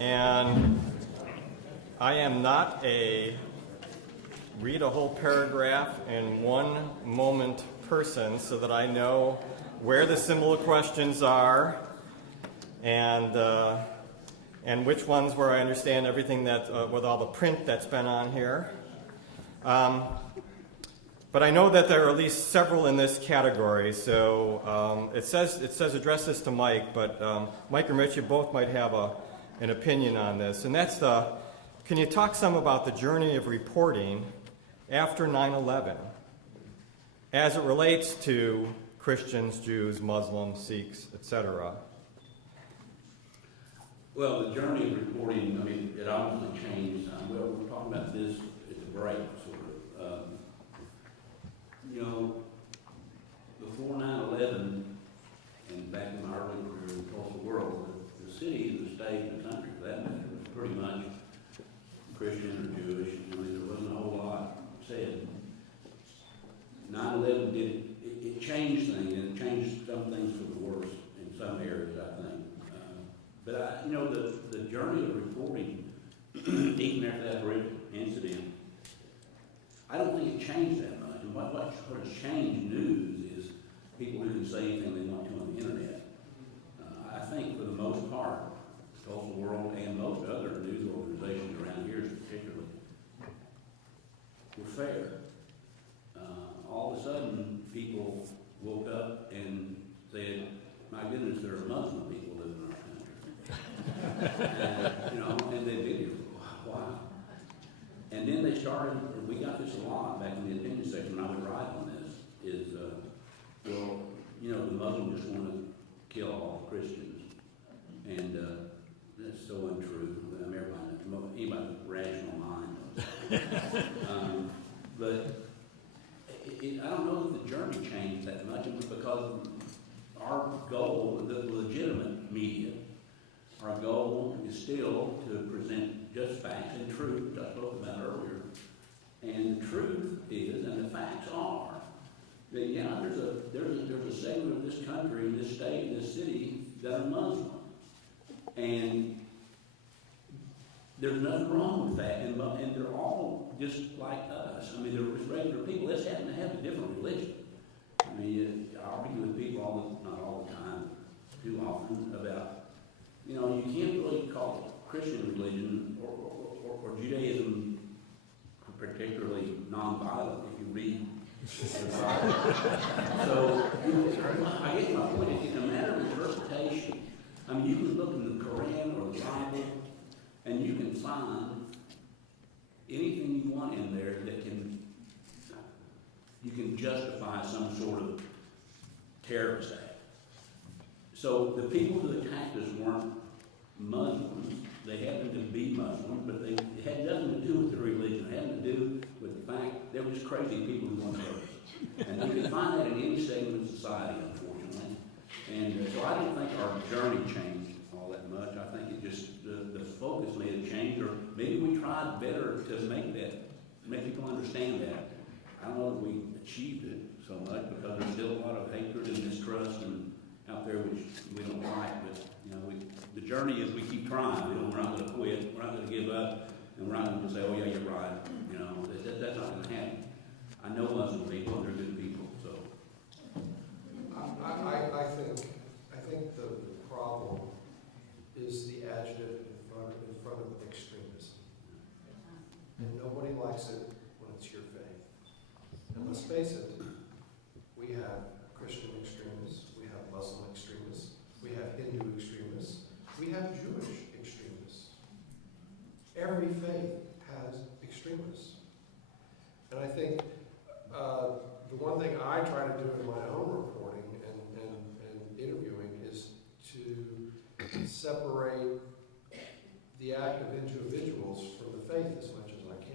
And I am not a read a whole paragraph in one moment person so that I know where the similar questions are and which ones where I understand everything that with all the print that's been on here. But I know that there are at least several in this category. So it says address this to Mike, but Mike or Mitch, you both might have an opinion on this. And that's can you talk some about the journey of reporting after 9/11 as it relates to Christians, Jews, Muslims, Sikhs, etc.? Well, the journey of reporting, I mean, it obviously changed. Well, we were talking about this at the break, sort of. Before 9/11, and back in my early career across the world, the city, the state, the country, for that matter, was pretty much Christian or Jewish. I mean, there wasn't a whole lot said. 9/11 it changed things, and it changed some things for the worse in some areas, I think. But the journey of reporting, even after that horrific incident, I don't think it changed that much. And what has changed news is people who can say anything they want to on the internet. I think for the most part, Tulsa World and most other news organizations around here particularly, were fair. All of a sudden, people woke up and said, my goodness, there are Muslim people living in our country. And they've been here for a while. And then they started, and we got this a lot back in the opinion section when I would write on this, is, the Muslims just want to kill all Christians. And that's so untrue. Anybody with rational mind knows. But I don't know if the journey changed that much because our goal, the legitimate media, our goal is still to present just facts and truth, which I spoke about earlier. And the truth is, and the facts are, that there's a segment of this country, this state, this city that are Muslim. And there's nothing wrong with that, and they're all just like us. I mean, they're just regular people. Let's happen to have a different religion. I mean, I argue with people not all the time, too often, about, you can't really call it Christian religion or Judaism particularly nonviolent if you read the Bible. So, I guess my point is, it's a matter of interpretation. I mean, you can look in the Quran or the Bible, and you can find anything you want in there that you can justify some sort of terrorist act. So the people who attacked us weren't Muslims. They happened to be Muslim, but it had nothing to do with the religion. It had to do with the fact they were just crazy people who wanted us. And you can find that in any segment of society, unfortunately. And so I don't think our journey changed all that much. I think it just, the focus may have changed, or maybe we tried better to make people understand that. I don't know if we achieved it so much because there's still a lot of hatred and mistrust out there which we don't like. But the journey is we keep trying. We're not going to quit. We're not going to give up, and we're not going to say, "Oh yeah, you're right." That's not going to happen. I know Muslim people, and they're good people. So I think the problem is the adjective in front of extremism, and nobody likes it when it's your faith. And let's face it, we have Christian extremists, we have Muslim extremists, we have Hindu extremists, we have Jewish extremists. Every faith has extremists. And I think the one thing I try to do in my own reporting and interviewing is to separate the act of individuals from the faith as much as I can.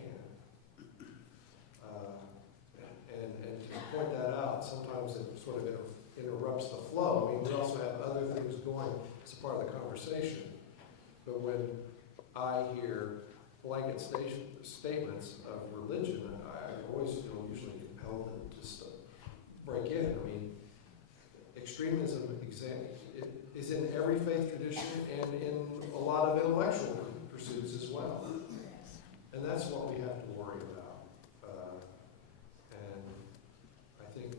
And to point that out, sometimes it sort of interrupts the flow. I mean, we also have other things going as a part of the conversation. But when I hear blanket statements of religion, I always feel usually compelled to just break in. I mean, extremism is in every faith tradition and in a lot of intellectual pursuits as well. And that's what we have to worry about. And I think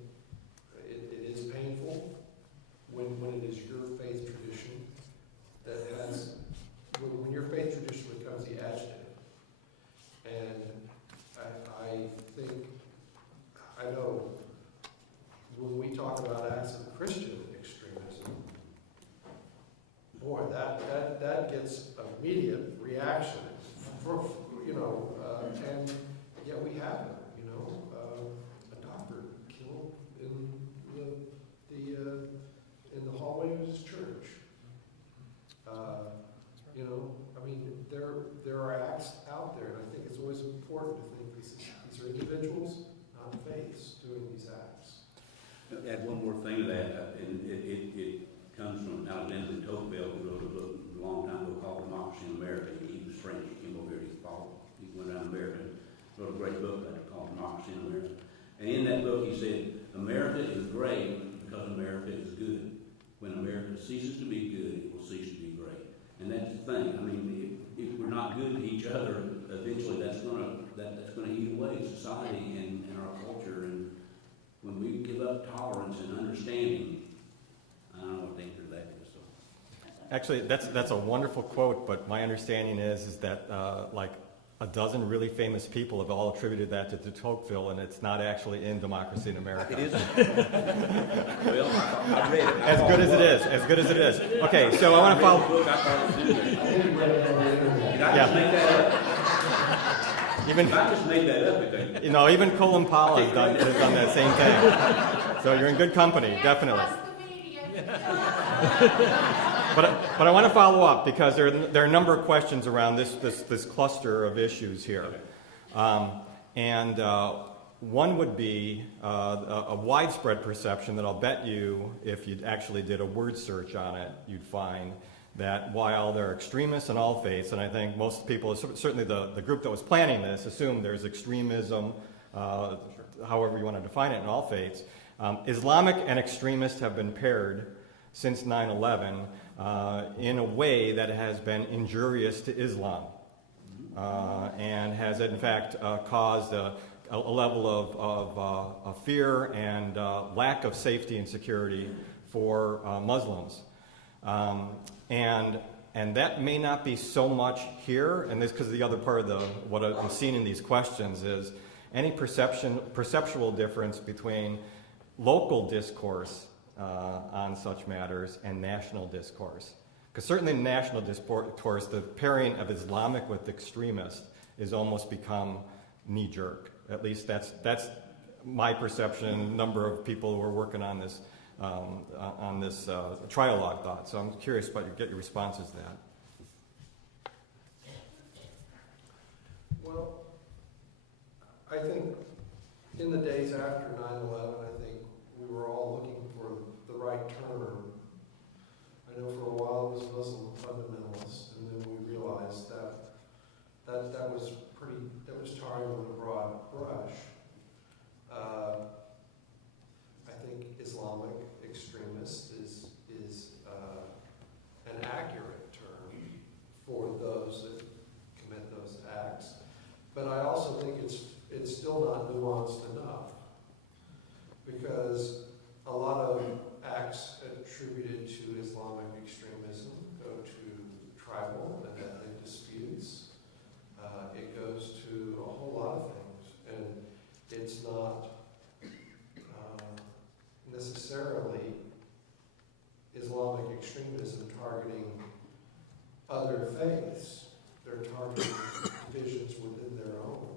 it is painful when it is your faith tradition that has, when your faith tradition becomes the adjective. And I think, I know when we talk about acts of Christian extremism, boy, that gets immediate reaction, and yet we have it, a doctor killed in the hallway of his church. There are acts out there, and I think it's always important to think these are individuals, not faiths, doing these acts. Add one more thing to that, and it comes from Alexander de Tocqueville, who wrote a book a long time ago called Democracy in America. He was French. He came over here. He went around America and wrote a great book called Democracy in America. And in that book, he said, America is great because America is good. When America ceases to be good, it will cease to be great. And that's the thing. I mean, if we're not good to each other, eventually that's going to eat away society and our culture. And when we give up tolerance and understanding, I don't know what the answer to that is. So. Actually, that's a wonderful quote, but my understanding is that like a dozen really famous people have all attributed that to de Tocqueville, and it's not actually in Democracy in America. It isn't. Well, I read it. As good as it is. Okay, so I want to follow. Book, I thought it was in there. Did I Yeah. just make that up? Even If I just made that up, it even Colin Powell has done that same thing. So you're in good company, definitely. But I want to follow up because there are a number of questions around this cluster of issues here. One would be a widespread perception that I'll bet you, if you actually did a word search on it, you'd find that while there are extremists in all faiths, and I think most people, certainly the group that was planning this, assumed there's extremism, however you want to define it, in all faiths. Islamic and extremists have been paired since 9/11 in a way that has been injurious to Islam and has in fact caused a level of fear and lack of safety and security for Muslims. And that may not be so much here, and this because the other part of what I'm seeing in these questions is any perceptual difference between local discourse on such matters and national discourse. Because certainly in national discourse, the pairing of Islamic with extremist is almost become knee-jerk. At least that's my perception. A number of people who are working on this Trialogue thought. So I'm curious about your responses to that. Well, I think in the days after 9/11, I think we were all looking for the right term. I know for a while it was Muslim fundamentalist, and then we realized that was tarring with a broad brush. I think Islamic extremist is an accurate term for those that commit those acts, but I also think it's still not nuanced enough, because a lot of acts attributed to Islamic extremism go to tribal and ethnic disputes. It goes to a whole lot of things, and it's not necessarily Islamic extremism targeting other faiths. They're targeting divisions within their own,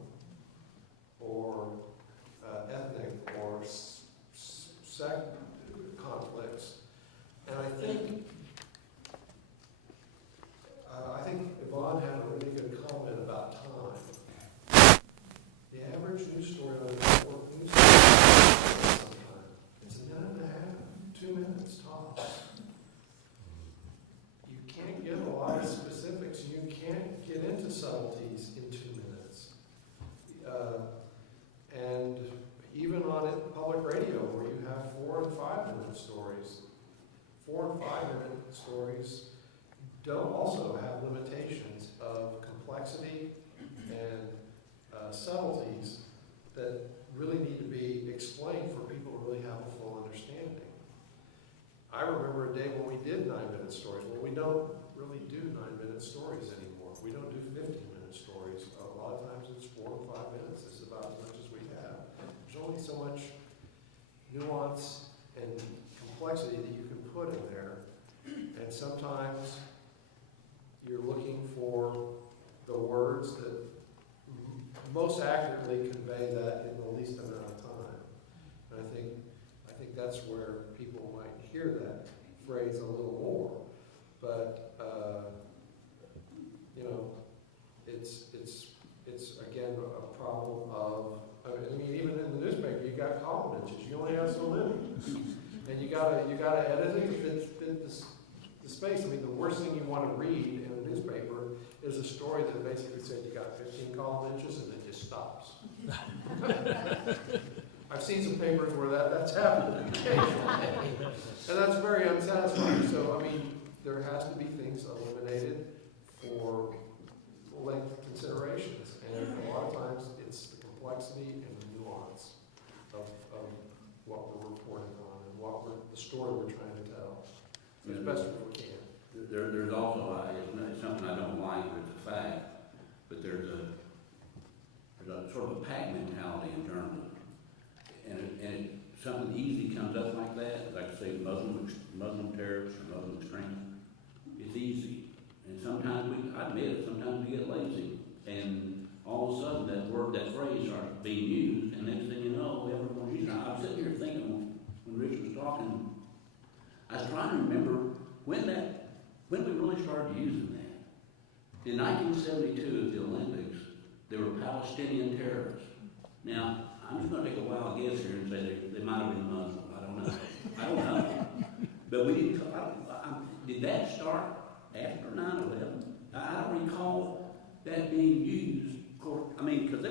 or ethnic or sect conflicts. And I think Yvonne had a really good comment about time. The average news story on a network news sometimes it's a minute and a half, 2 minutes tops. You can't get a lot of specifics. You can't get into subtleties. and 5-minute stories don't also have limitations of complexity and subtleties that really need to be explained for people to really have a full understanding. I remember a day when we did 9-minute stories. Well, we don't really do 9-minute stories anymore. We don't do 15-minute stories. A lot of times it's 4 or 5 minutes. It's about as much as we have. There's only so much nuance and complexity that you can put in there. And sometimes you're looking for the words that most accurately convey that in the least amount of time. And I think that's where people might hear that phrase a little more. But you know, it's again a problem of, I mean, even in the newspaper, you got column inches. You only have so many, and you gotta edit it to fit the space. I mean, the worst thing you want to read in a newspaper is a story that basically said you got 15 column inches and it just stops. I've seen some papers where that's happened occasionally, and that's very unsatisfying. So, I mean, there has to be things eliminated for length considerations, and a lot of times it's the complexity and the nuance of what we're reporting on and the story we're trying to tell as best as we can. There's also, it's something I don't like, but it's a fact, but there's a sort of a pack mentality in journalism. And something easy comes up like that, like say Muslim terrorists or Muslim extremists. It's easy, and sometimes I admit it. Sometimes we get lazy, and all of a sudden that phrase starts being used, and next thing you know, everyone's using it. I was sitting here thinking when Rich was talking, I was trying to remember when we really started using that. In 1972 at the Olympics, there were Palestinian terrorists. Now, I'm just going to take a wild guess here and say they might have been Muslim. I don't know. But we didn't. Did that start after 9/11? I don't recall that being used. I mean, because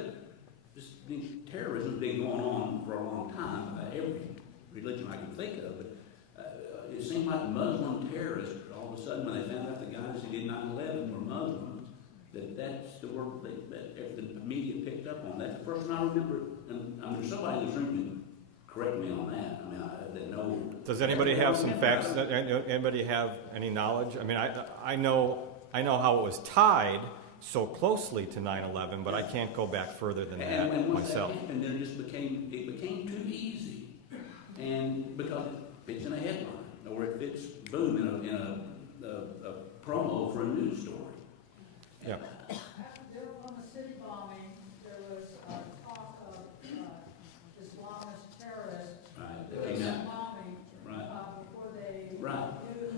terrorism has been going on for a long time by every religion I can think of. But it seemed like Muslim terrorists, all of a sudden, when they found out the guys who did 9/11 were Muslims, that's the word that the media picked up on. That's the first one I remember. And there's somebody in this room can correct me on that. I mean, I didn't know. Does anybody have some facts? Anybody have any knowledge? I mean, I know how it was tied so closely to 9/11, but I can't go back further than that and myself. And then it became too easy, and because it fits in a headline or it fits boom in a promo for a news story. Yeah. On the city bombing, there was talk of Islamist terrorists doing some bombing before they knew.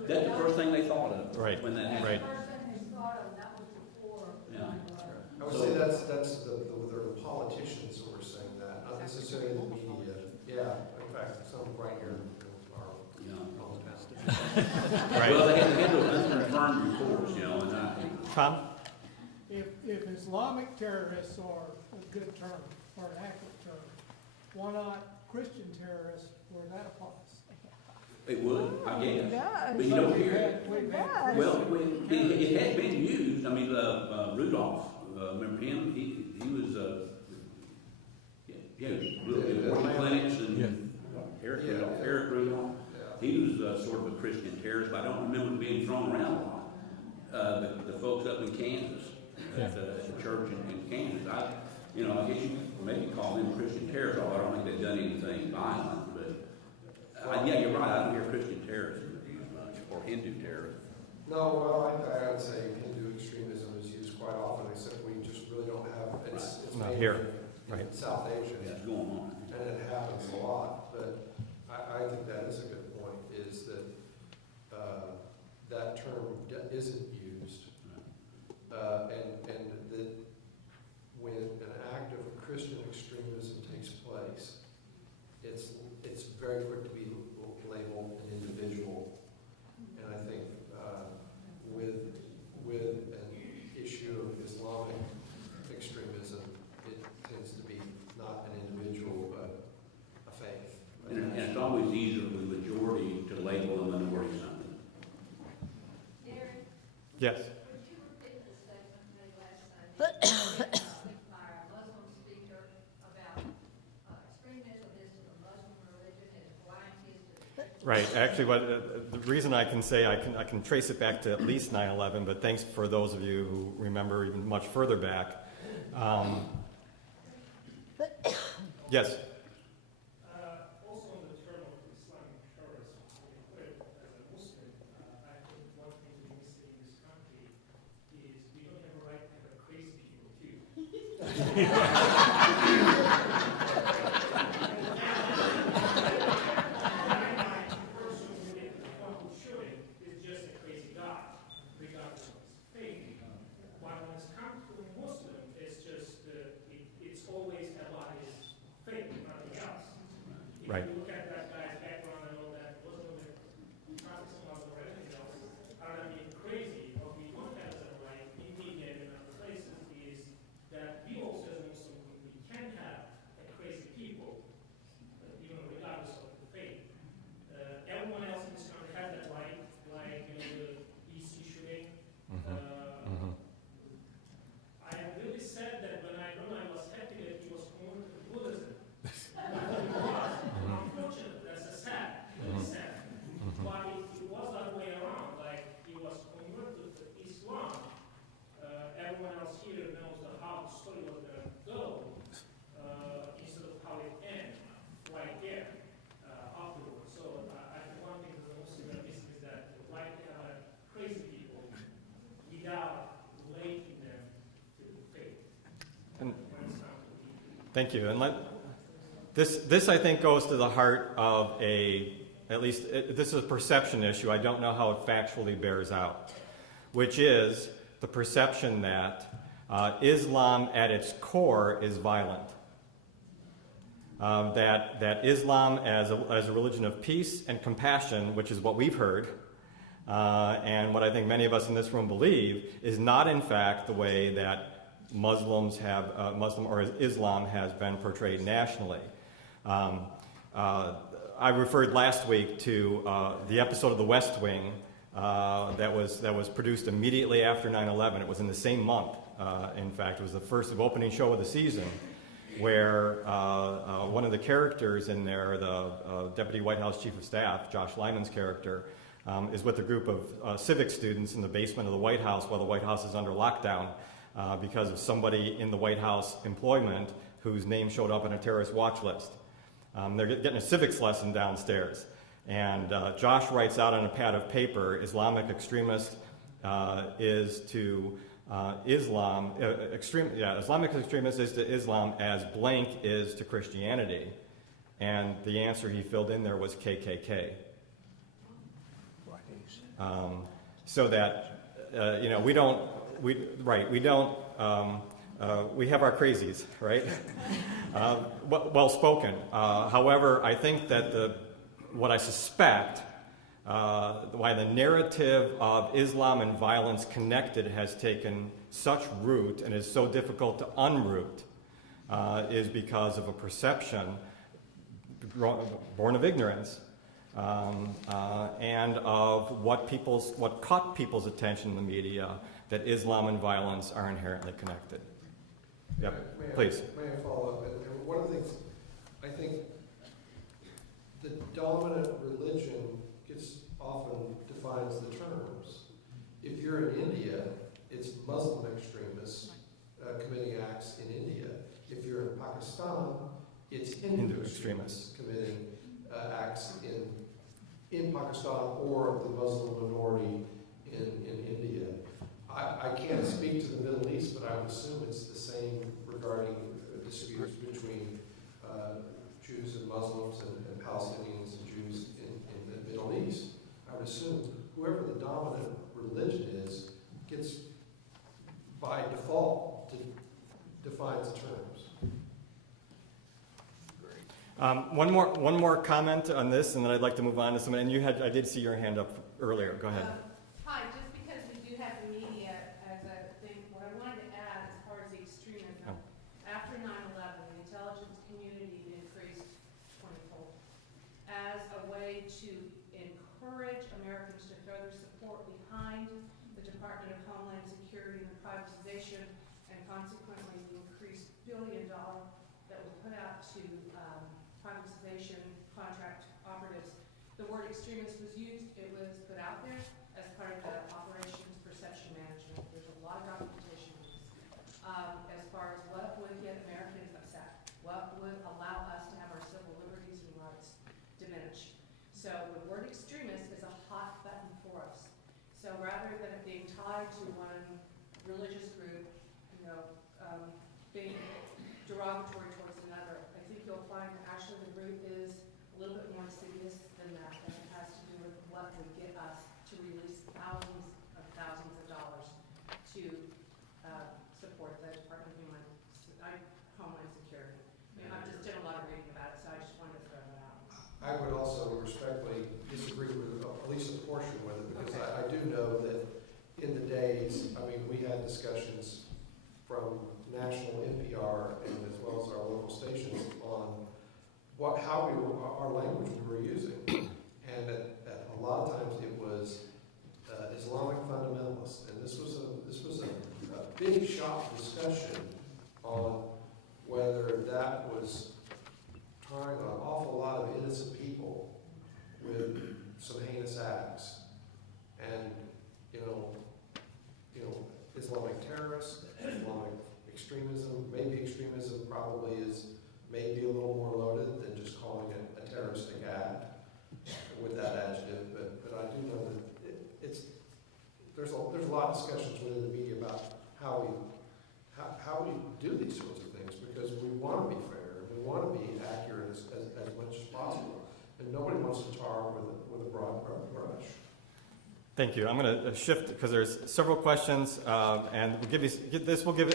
That's the first thing they thought of. Right. When that happened. Right. The first thing they thought of, that was before 9/11. I would say that's the politicians who are saying that, not necessarily the media. Yeah, in fact, some right here in our hometown. Right. Well, they had those unconfirmed reports, and Tom? If Islamic terrorists are a good term, or an accurate term, why not Christian terrorists where that applies? it would, I guess. does. But you don't hear it. It does. Well, it had been used. I mean, Rudolph, remember him? He was, abortion clinics and Eric Rudolph. He was sort of a Christian terrorist, but I don't remember him being thrown around a lot. The folks up in Kansas, at the church in Kansas, I guess you could maybe call them Christian terrorists, although I don't think they've done anything violent. But yeah, you're right. I don't hear Christian terrorists used much, or Hindu terrorists. No, well, I would say Hindu extremism is used quite often, except we just really don't have, it's Not mainly here. in Right. South Asia, That's going on. and it happens a lot, but I think that is a good point, is that that term isn't used, and that when an act of Christian extremism takes place, it's very quick to be labeled an individual, and I think with an issue of Islamic extremism, it tends to be not an individual, but a faith. And it's always easier with the majority to label a minority something. Yes. Would you repeat the statement made last Sunday by a Muslim speaker about extremism is to the Muslim religion as blind is to the Christian? Right. Actually, the reason I can say I can trace it back to at least 9/11, but thanks for those of you who remember even much further back. Yes. Also on the term of Islamic terrorism, when you put it as a Muslim, I think one thing to be missing in this country is we don't have a right to have crazy people too. Person who did the quantum shooting is just a crazy guy, regardless of his faith. While when it comes to a Muslim, it's just it's always about his faith, nothing else. If Right. you look at that guy's background and all that, Muslim and practicing laws or anything else, are not being crazy. What we don't have as a right in media and in other places is that we also as Muslims, we can have crazy people, even regardless of the faith. Everyone else in this country has that right, like the DC shooting. I am really sad that when I was happy that he was converted to Buddhism. Unfortunate, that's a sad, really sad. But it was that way around, like he was converted to Islam. Everyone else here knows how the story was going to go, instead of how it ended, right there, afterwards. So I think one thing that the Muslims are missing is that the right to have crazy people without linking them to the faith. And When it's time to be. thank you. And this I think goes to the heart of this is a perception issue. I don't know how it factually bears out, which is the perception that Islam at its core is violent. That Islam as a religion of peace and compassion, which is what we've heard, and what I think many of us in this room believe, is not in fact the way that Muslim or Islam has been portrayed nationally. I referred last week to the episode of The West Wing that was produced immediately after 9/11. It was in the same month. In fact, it was the first opening show of the season, where one of the characters in there, the Deputy White House Chief of Staff, Josh Lyman's character, is with a group of civic students in the basement of the White House while the White House is under lockdown because of somebody in the White House employment whose name showed up on a terrorist watch list. They're getting a civics lesson downstairs. And Josh writes out on a pad of paper, Islamic extremist is to Islam, Islamic extremist is to Islam as blank is to Christianity. And the answer he filled in there was KKK. So that, we have our crazies, right? Well spoken. However, I think that what I suspect why the narrative of Islam and violence connected has taken such root and is so difficult to unroot is because of a perception born of ignorance and of what caught people's attention in the media, that Islam and violence are inherently connected. Yep, please. May I follow up? And one of the things, I think the dominant religion often defines the terms. If you're in India, it's Muslim extremists committing acts in India. If you're in Pakistan, it's Hindu extremists committing acts in Pakistan or the Muslim minority in India. I can't speak to the Middle East, but I would assume it's the same regarding disputes between Jews and Muslims and Palestinians and Jews in the Middle East. I would assume whoever the dominant religion is gets, by default, defines terms. One more comment on this, and then I'd like to move on to someone. And I did see your hand up earlier. Go ahead. Hi, just because we do have the media as a thing, what I wanted to add as far as the extremism, after 9/11, the intelligence community increased 20-fold as a way to encourage Americans to throw their support behind the the Department of Homeland Security and the privatization, and consequently the increased $1 billion that was put out to privatization contract operatives. The word extremist was used, it was put out there as part of the operations perception management. There's a lot of documentation on this. As far as what would get Americans upset, what would allow us to have our civil liberties and rights diminished. So the word extremist is a hot button for us. So rather than it being tied to one religious group, being derogatory towards another, I think you'll find that actually the root is a little bit more insidious than that, and it has to do with what would get us to release thousands of dollars to support the Department of Homeland Security. I've just done a lot of reading about it, so I just wanted to throw that out. I would also respectfully disagree with at least a portion with it, because I do know that in the days, I mean, we had discussions from national NPR and as well as our local stations on our language we were using. And at a lot of times it was Islamic fundamentalists. And this was a big shot discussion on whether that was tarring an awful lot of innocent people with some heinous acts. And, Islamic terrorists, Islamic extremism, maybe extremism probably is maybe a little more loaded than just calling it a terroristic act with that adjective, but I do know that there's a lot of discussions within the media about how we do these sorts of things, because we want to be fair, we want to be accurate as much as possible, and nobody wants to tar with a broad brush. Thank you. I'm going to shift because there's several questions, and we'll give you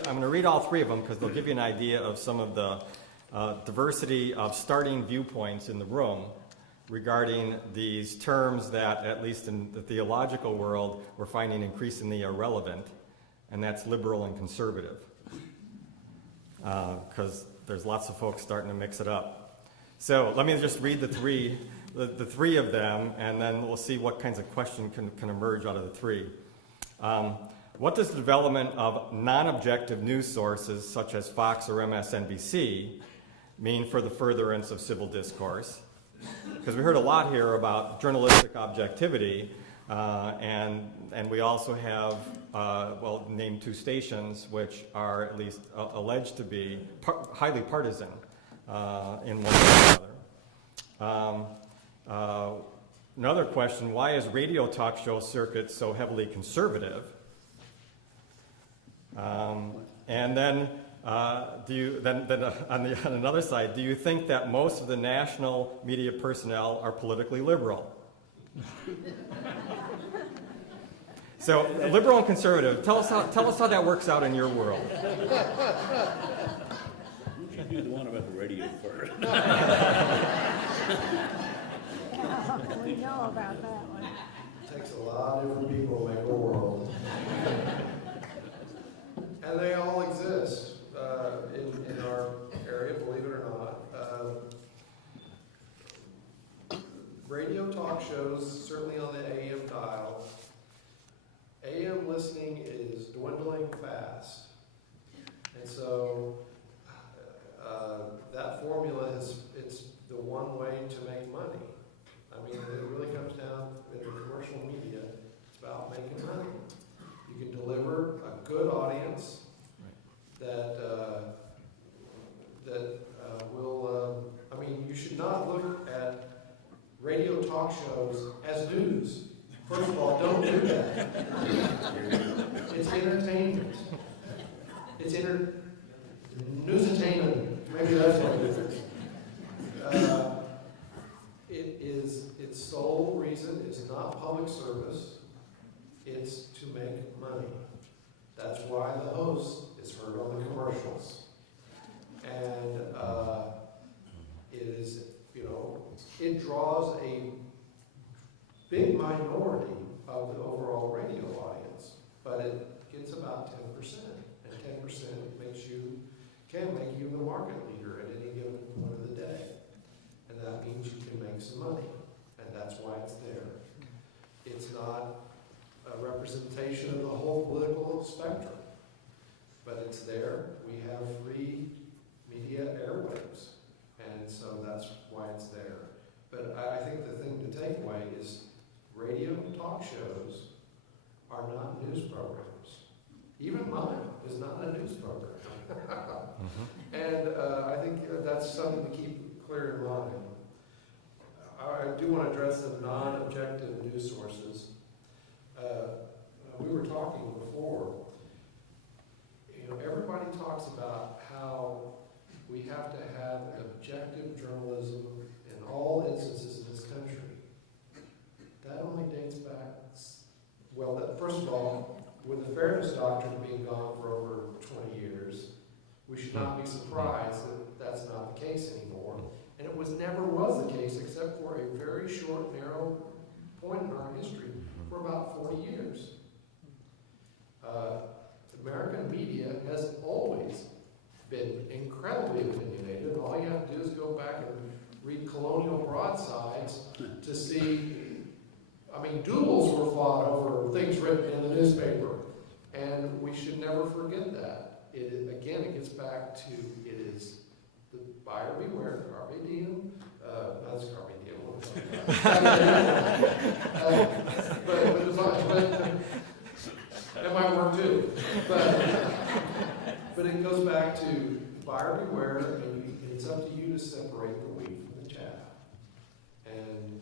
I'm going to read all three of them because they'll give you an idea of some of the diversity of starting viewpoints in the room regarding these terms that, at least in the theological world, we're finding increasingly irrelevant, and that's liberal and conservative, because there's lots of folks starting to mix it up. So let me just read the three of them, and then we'll see what kinds of questions can emerge out of the three. What does the development of non-objective news sources, such as Fox or MSNBC, mean for the furtherance of civil discourse? Because we heard a lot here about journalistic objectivity, and we also have, named two stations which are at least alleged to be highly partisan in one way or another. Another question, why is radio talk show circuit so heavily conservative? And then on another side, do you think that most of the national media personnel are politically liberal? So, liberal and conservative, tell us how that works out in your world. You should do the one about the radio first. We know about that one. It takes a lot of different people to make a world. And they all exist in our area, believe it or not. Radio talk shows, certainly on the AM dial, AM listening is dwindling fast. And so that formula it's the one way to make money. I mean, it really comes down in the commercial media, it's about making money. You can deliver a good audience that will, you should not look at radio talk shows as news. First of all, don't do that. It's entertainment. It's news entertainment. Maybe that's what it is. Its sole reason is not public service. It's to make money. That's why the host is heard on the commercials. And it draws a big minority of the overall radio audience, but it gets about 10%, and 10% can make you the market leader at any given point of the day. And that means you can make some money, and that's why it's there. It's not a representation of the whole political spectrum. But it's there. We have free media airwaves, and so that's why it's there. But I think the thing to take away is radio talk shows are not news programs. Even mine is not a news program. And I think that's something to keep clear in mind. I do want to address the non-objective news sources. We were talking before, everybody talks about how we have to have objective journalism in all instances in this country. That only dates back, first of all, with the fairness doctrine being gone for over 20 years, we should not be surprised that that's not the case anymore. And it never was the case except for a very short, narrow point in our history for about 40 years. American media has always been incredibly opinionated. All you have to do is go back and read colonial broadsides to see, duels were fought over things written in the newspaper. And we should never forget that. It gets back to, it is the buyer beware, carpe diem, that's carpe diem, what am I talking about? That might work too. But it goes back to buyer beware, and it's up to you to separate the wheat from the chaff. And,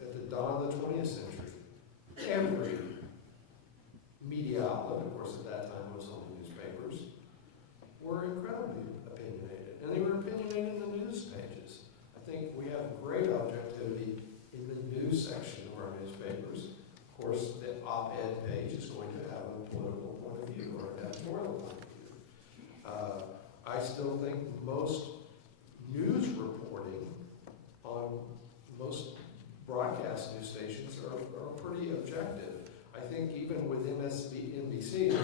at the dawn of the 20th century, every media outlet, of course at that time it was only newspapers, were incredibly opinionated. And they were opinionated in the news pages. I think we have great objectivity in the news section of our newspapers. Of course, the op-ed page is going to have a political point of view or an editorial point of view. I still think most news reporting on most broadcast news stations are pretty objective. I think even with NBC,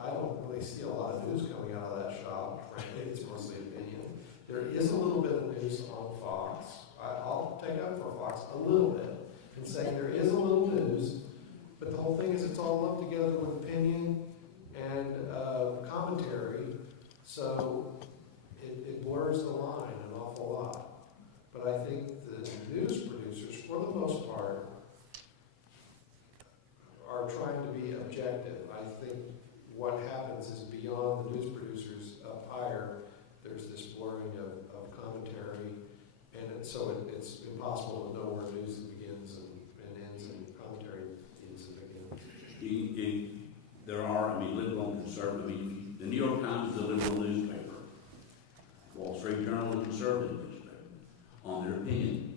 I don't really see a lot of news coming out of that shop. Frankly, it's mostly opinion. There is a little bit of news on Fox. I'll take up for Fox a little bit and say there is a little news, but the whole thing is it's all lumped together with opinion and commentary, so it blurs the line an awful lot. But I think the news producers, for the most part, are trying to be objective. I think what happens is beyond the news producers up higher, there's this blurring of commentary, and so it's impossible to know where news begins and ends and commentary begins and begins. There are, liberal and conservative. The New York Times is a liberal newspaper. Wall Street Journal is a conservative newspaper on their opinion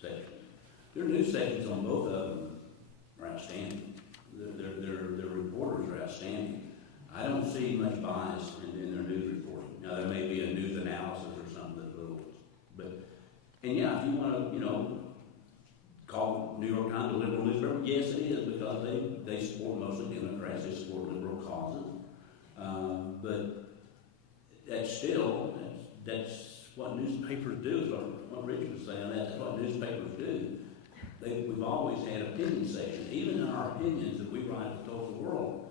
sections. Their news sections on both of them are outstanding. Their reporters are outstanding. I don't see much bias in their news reporting. Now, there may be a news analysis or something that's little, if you want to, call New York Times a liberal newspaper, yes, it is, because they support mostly Democrats, they support liberal causes. But that's what newspapers do, is what Richard was saying, that's what newspapers do. We've always had opinion sections, even in our opinions that we write to the world.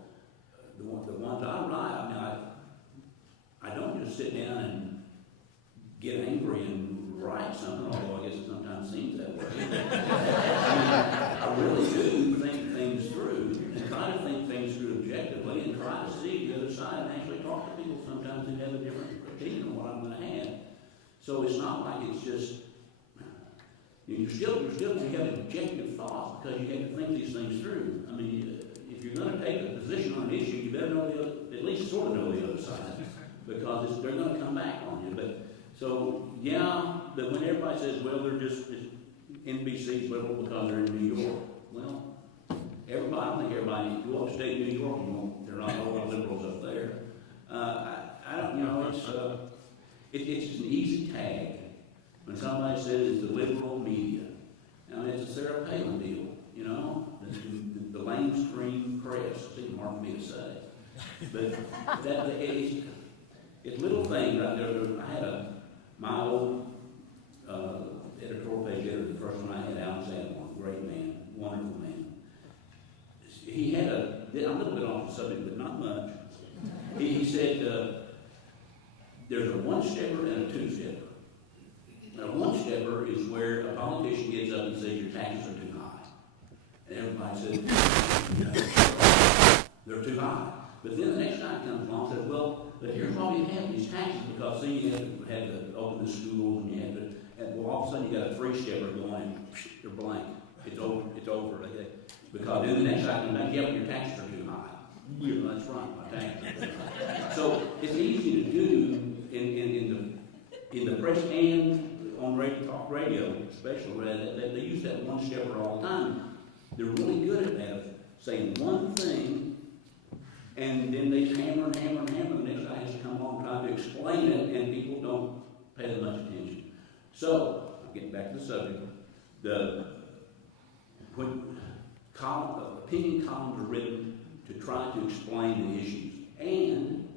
The ones I write, I don't just sit down and get angry and write something, although I guess it sometimes seems that way. I really do think things through and try to think things through objectively and try to see the other side and actually talk to people sometimes who have a different opinion on what I'm going to have. So it's not like it's just, you still have objective thoughts because you have to think these things through. If you're going to take a position on an issue, you better know at least sort of know the other side because they're going to come back on you. But when everybody says, well, they're just NBC's liberal because they're in New York, well, I don't think everybody, if you go upstate New York, there are not a whole lot of liberals up there. It's an easy tag when somebody says it's the liberal media. It's a Sarah Palin deal, the mainstream press. It's hard for me to say. But it's little things right there. I had my old editorial page editor, the first one I had, Alan Sanborn, one-stepper and a two-stepper. Now, a one-stepper is where a politician gets up and says your taxes are too high. And everybody says, they're too high. But then the next guy comes along and says, well, but here's why we have these taxes, because then you had to open the schools, and you had to, and well, all of a sudden you got a three-stepper going, you're blank. It's over. Because then the next guy comes back, yeah, but your taxes are too high. Yeah, that's right, my taxes are too high. So it's easy to do in the press and on talk radio, especially, that they use that one-stepper all the time. They're really good at that, saying one thing, and then they hammer and hammer and hammer. The next guy has to come along and try to explain it, and people don't pay that much attention. So, getting back to the subject, when opinion columns are written to try to explain the issues, and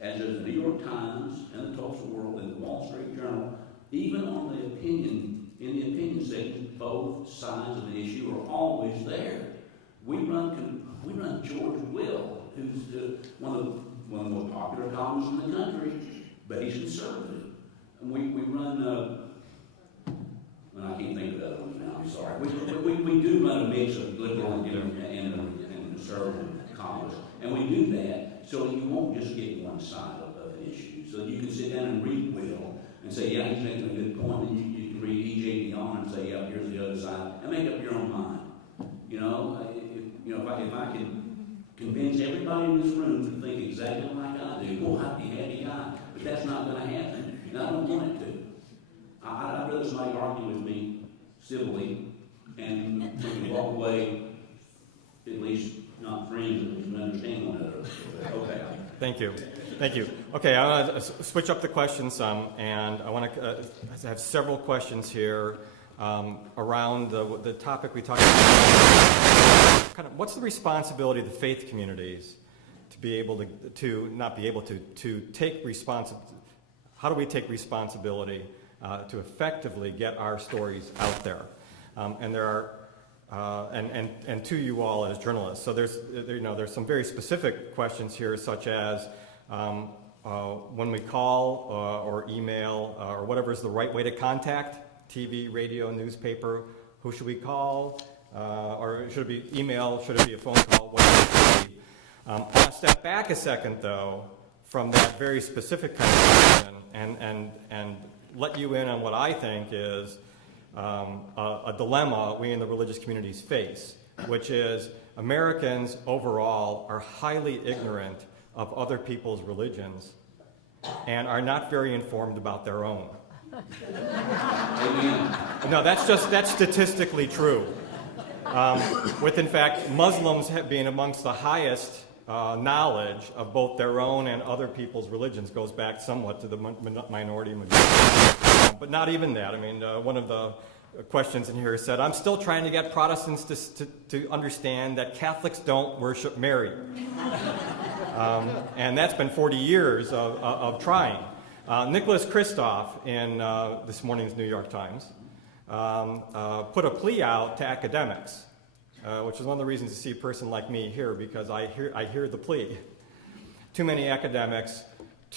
as there's the New York Times and the Tulsa World and the Wall Street Journal, even in the opinion section, both sides of the issue are always there. We run George Will, who's one of the most popular columnists in the country, but he's conservative. And we run, I can't think of the other ones now, I'm sorry. We do run a mix of liberal and conservative columnists, and we do that so that you won't just get one side of an issue. So you can sit down and read Will and say, yeah, he's making a good point, and you can read E.J. Dionne and say, yeah, here's the other side, and make up your own mind. If I can convince everybody in this room to think exactly like I do, boy, I'd be a happy guy. But that's not going to happen, and I don't want it to. I'd rather somebody argue with me civilly and we can walk away, at least not friends, at least understand one another. Okay. Thank you. Okay, I want to switch up the questions some, and I want to have several questions here around the topic we talked about. What's the responsibility of the faith communities to be able to take responsibility? How do we take responsibility to effectively get our stories out there? And there are and to you all as journalists. So there's some very specific questions here, such as when we call or email or whatever is the right way to contact, TV, radio, newspaper, who should we call? Or should it be email? Should it be a phone call? What should it be? I want to step back a second, though, from that very specific kind of question and let you in on what I think is a dilemma we in the religious communities face, which is Americans overall are highly ignorant of other people's religions and are not very informed about their own. No, that's statistically true. With, in fact, Muslims being amongst the highest knowledge of both their own and other people's religions goes back somewhat to the minority majority. But not even that. I mean, one of the questions in here said, I'm still trying to get Protestants to understand that Catholics don't worship Mary. And that's been 40 years of trying. Nicholas Kristof in this morning's New York Times put a plea out to academics, which is one of the reasons to see a person like me here, because I hear the plea. Too many academics,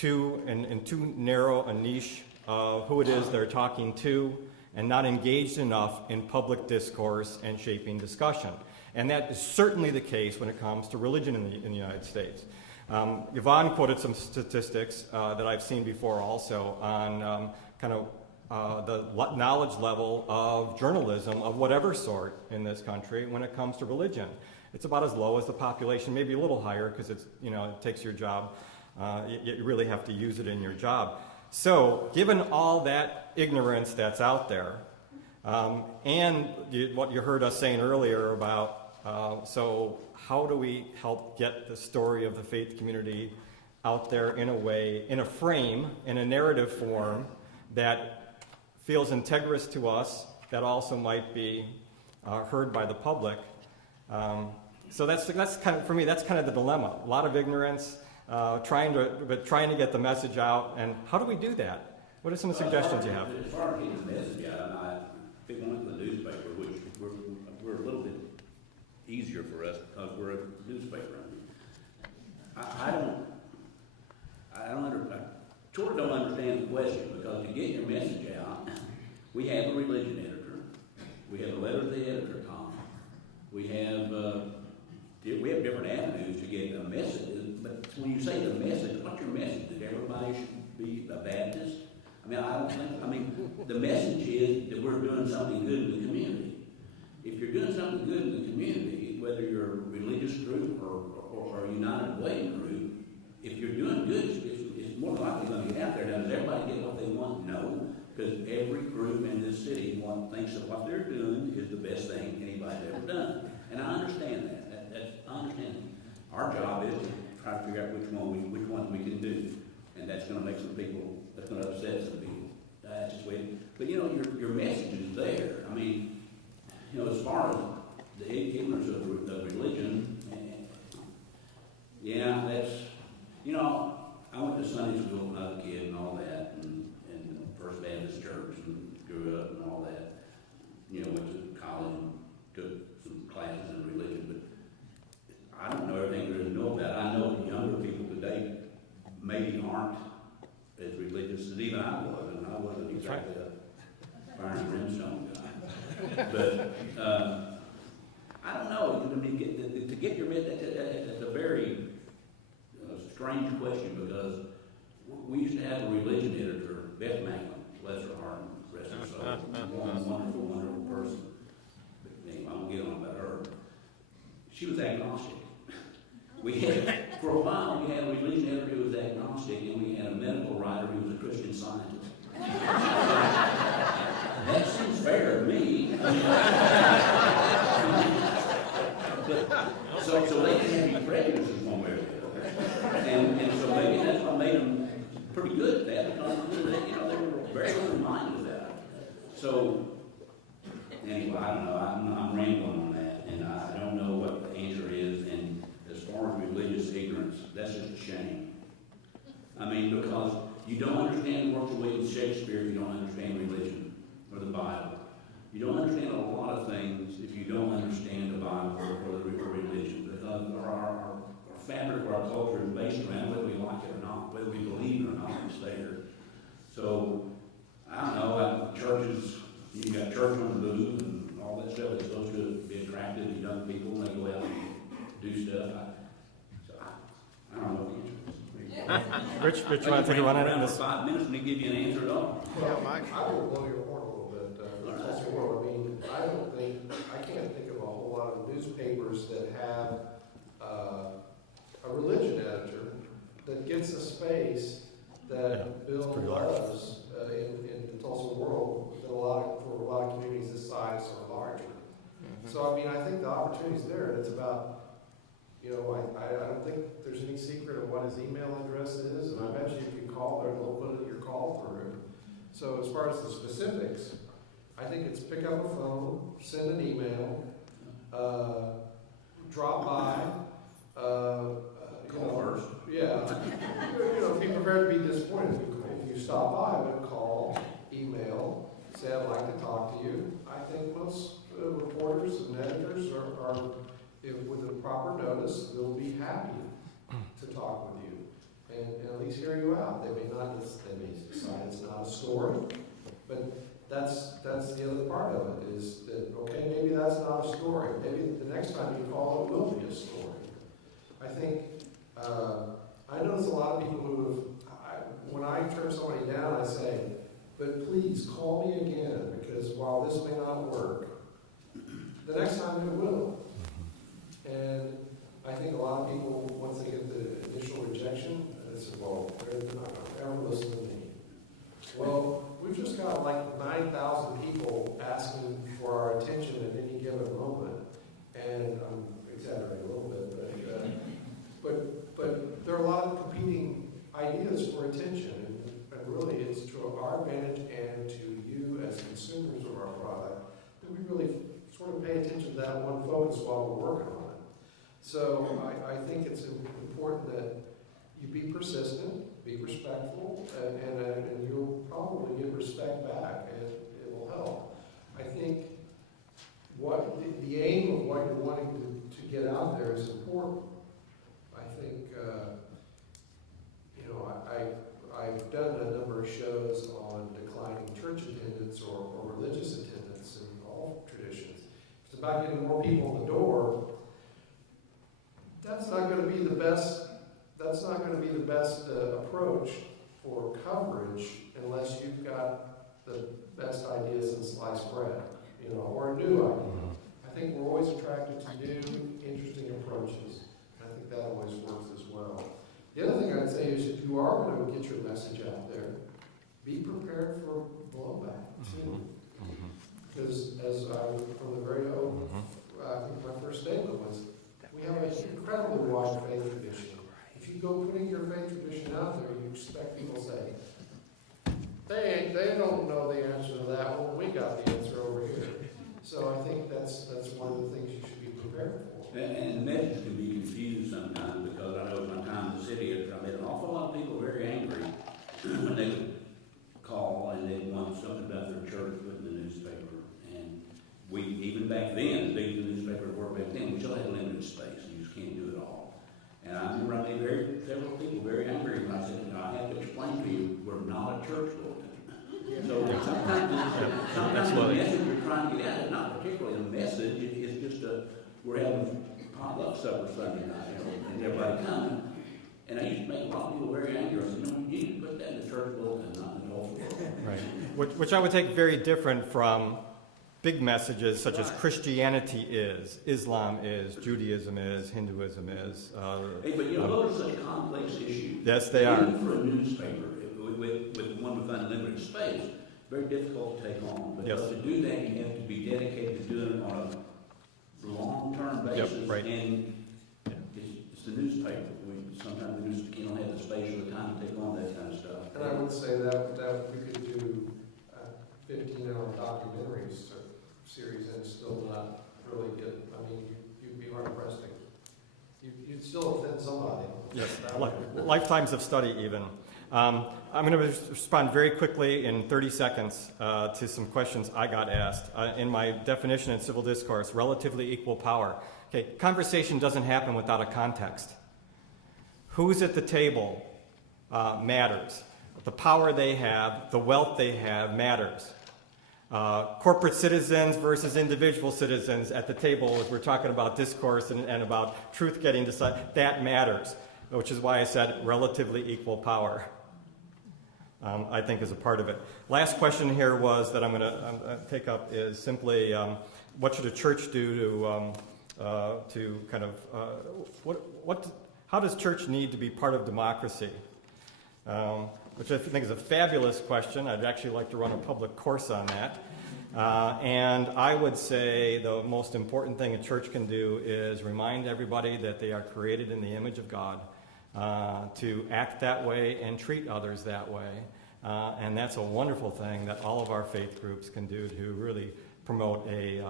in too narrow a niche of who it is they're talking to, and not engaged enough in public discourse and shaping discussion. And that is certainly the case when it comes to religion in the United States. Yvonne quoted some statistics that I've seen before also on the knowledge level of journalism of whatever sort in this country when it comes to religion. It's about as low as the population, maybe a little higher because it takes your job. You really have to use it in your job. So, given all that ignorance that's out there, and what you heard us saying earlier about, so how do we help get the story of the faith community out there in a way, in a frame, in a narrative form that feels integrous to us, that also might be heard by the public. So that's kind of, for me, that's kind of the dilemma. A lot of ignorance, trying to get the message out, and how do we do that? What are some suggestions you have? As far as getting the message out, I think one of the newspaper, which we're a little bit easier for us because we're a newspaper. I don't understand We have a religion editor. We have a letter to the editor, Tom. We have different avenues to get a message. But when you say the message, what's your message? That everybody should be a Baptist? I mean, I don't think, I mean, the message is that we're doing something good in the community. If you're doing something good in the community, whether you're a religious group or a United Way group, if you're doing good, it's more likely going to get out there. Now, does everybody get what they want? No, because every group in this city thinks that what they're doing is the best thing anybody's ever done. And I understand that. I understand that. Our job is to try to figure out which ones we can do. And that's going to make some people, that's going to upset some people. That's just waiting. But you know, your message is there. I mean, you know, as far as the ignorance of religion, yeah, that's, you know, I went to Sunday school when I was a kid and all that, and First Baptist Church, and grew up and all that. You know, went to college and took some classes in religion, but I don't know everything there is to know about it. I know the younger people today maybe aren't as religious as even I was, and I wasn't exactly a fire and brimstone guy. But I don't know. I mean, to get your that's a very strange question, because we used to have a religion editor, Beth Macklin, bless her heart, rest her soul, wonderful, wonderful person. But anyway, I won't get on about her. She was agnostic. We had, for a while, we had a religion editor who was agnostic, and we had a medical writer who was a Christian Scientist. That seems fair to me. But, so they didn't have any prejudices one way or the other. And so maybe that's what made them pretty good at that, because they were very open-minded about it. So, anyway, I don't know. I'm rambling on that, and I don't know what the answer is. And as far as religious ignorance, that's just a shame. I mean, because you don't understand the works of William Shakespeare if you don't understand religion or the Bible. You don't understand a lot of things if you don't understand the Bible or religion, because our fabric of our culture is based around whether we like it or not, whether we believe it or not, it's there. So, I don't know, churches, you got church on the move and all that stuff. It's supposed to be attractive to young people when they go out and do stuff. I don't know what the answer is. Rich, you want to take a run at it? For 5 minutes and they give you an answer at all. Well, I will blow your horn a little bit, Professor Moore. I mean, I can't think of a whole lot of newspapers that have a religion editor that gets a space that Bill loves in the Tulsa world that for a lot of communities this size or larger. So, I mean, I think the opportunity's there, and it's about, you know, I don't think there's any secret of what his email address is, and I bet you if you call, they'll put your call through. So as far as the specifics, I think it's pick up a phone, send an email, drop by, Call first. Yeah. Be prepared to be disappointed. If you stop by, but call, email, say I'd like to talk to you. I think most reporters and editors are with the proper notice, they'll be happy to talk with you and at least hear you out. They may decide it's not a story, but that's the other part of it is that, okay, maybe that's not a story. Maybe the next time you call, it will be a story. I think, I notice a lot of people who when I turn somebody down, I say, but please call me again, because while this may not work, the next time it will. And I think a lot of people, once they get the initial rejection, they say, well, they're not going to ever listen to me. Well, we've just got like 9,000 people asking for our attention at any given moment. And I'm exaggerating a little bit, but there are a lot of competing ideas for attention. And really, it's to our advantage and to you as consumers of our product that we really sort of pay attention to that one focus while we're working on it. So I think it's important that you be persistent, be respectful, and you'll probably get respect back, and it will help. I think what the aim of what you're wanting to get out there is important. I think, I've done a number of shows on declining church attendance attendance or religious attendance in all traditions. If it's about getting more people in the door, that's not going to be the best. That's not going to be the best approach for coverage unless you've got the best ideas in sliced bread, or a new idea. I think we're always attracted to new, interesting approaches. I think that always works as well. The other thing I'd say is if you are going to get your message out there, be prepared for blowback too. Because from the very old, I think my first statement was, we have an incredibly wide faith tradition. If you go putting your faith tradition out there, you expect people to say, they don't know the answer to that one. We got the answer over here. So I think that's one of the things you should be prepared for. And the message can be confused sometimes, because I know my time in the city, I met an awful lot of people very angry when they would call and they want something about their church put in the newspaper. And we, even back then, as big as the newspaper were back then, we still had limited space. You just can't do it all. And I remember I made several people very angry when I said, I have to explain to you, we're not a church bulletin. So sometimes the message we're trying to get out is not particularly a message, it's just we're having potluck supper Sunday night, and everybody coming. And I used to make a lot of people very angry. I said, no, you need to put that in the church bulletin, not in the whole world. Right. Which I would take very different from big messages such as Christianity is, Islam is, Judaism is, Hinduism is. Hey, but those are such complex issues. Yes, they are. Even for a newspaper, with one with unlimited space, very difficult to take on. But Yes. to do that, you have to be dedicated to doing it on a long-term basis. Yep, right. And it's the newspaper. Sometimes we just can't have the space or the time to take on that kind of stuff. And I would say that we could do 15-hour documentaries or series and still not really get, you'd be hard pressed to, you'd still offend somebody. Yes, lifetimes of study even. I'm going to respond very quickly in 30 seconds to some questions I got asked. In my definition in civil discourse, relatively equal power. Okay, conversation doesn't happen without a context. Who's at the table matters. The power they have, the wealth they have matters. Corporate citizens versus individual citizens at the table, as we're talking about discourse and about truth getting decided, that matters, which is why I said relatively equal power. I think is a part of it. Last question here was that I'm going to take up is simply what should a church do to kind of how does church need to be part of democracy? Which I think is a fabulous question. I'd actually like to run a public course on that. And I would say the most important thing a church can do is remind everybody that they are created in the image of God, to act that way and treat others that way. And that's a wonderful thing that all of our faith groups can do to really promote a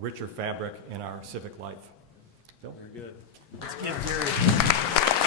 richer fabric in our civic life. Bill? Very good. Let's give Gary.